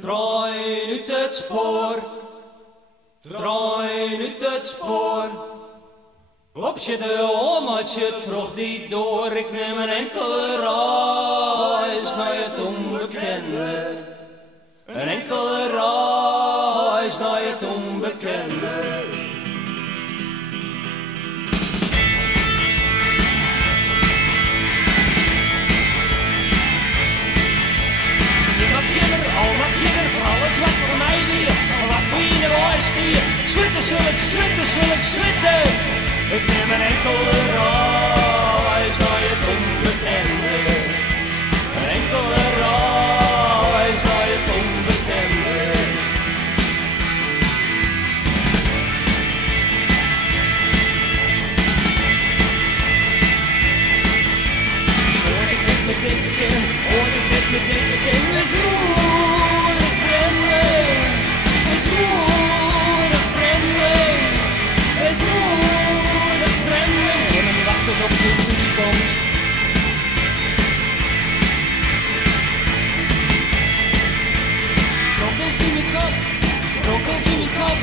Trein uit het spoor, trein uit het spoor. Op je de omaatje trog die door, ik neem een enkele reis naar het onbekende. Een enkele reis naar het onbekende. Wat voor mij weer, wat mijn reis hier. Zwitten zullen zwitten. Ik neem een enkele reis naar het onbekende. Een enkele reis naar het onbekende. Hoort ik dit met dit ken, hoort ik dit met dit ken, is moe. Op de toekomst. Krokkels in mijn kop, krokkels in mijn kop.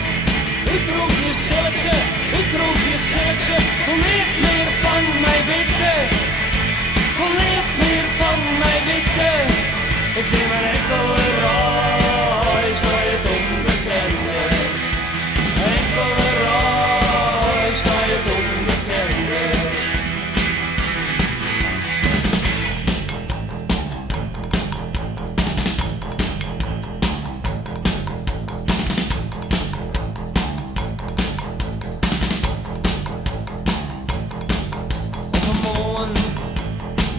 Ik droog je zilletje, ik droog je zilletje. Leef meer van mij witte, leef meer van mij witte. Ik neem een enkele reis naar het onbekende. Een enkele reis naar het onbekende.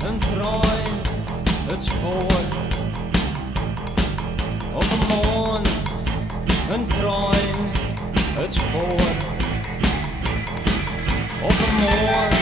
Een trein, het spoor. Op een morgen, een trein, het spoor. Op een morgen.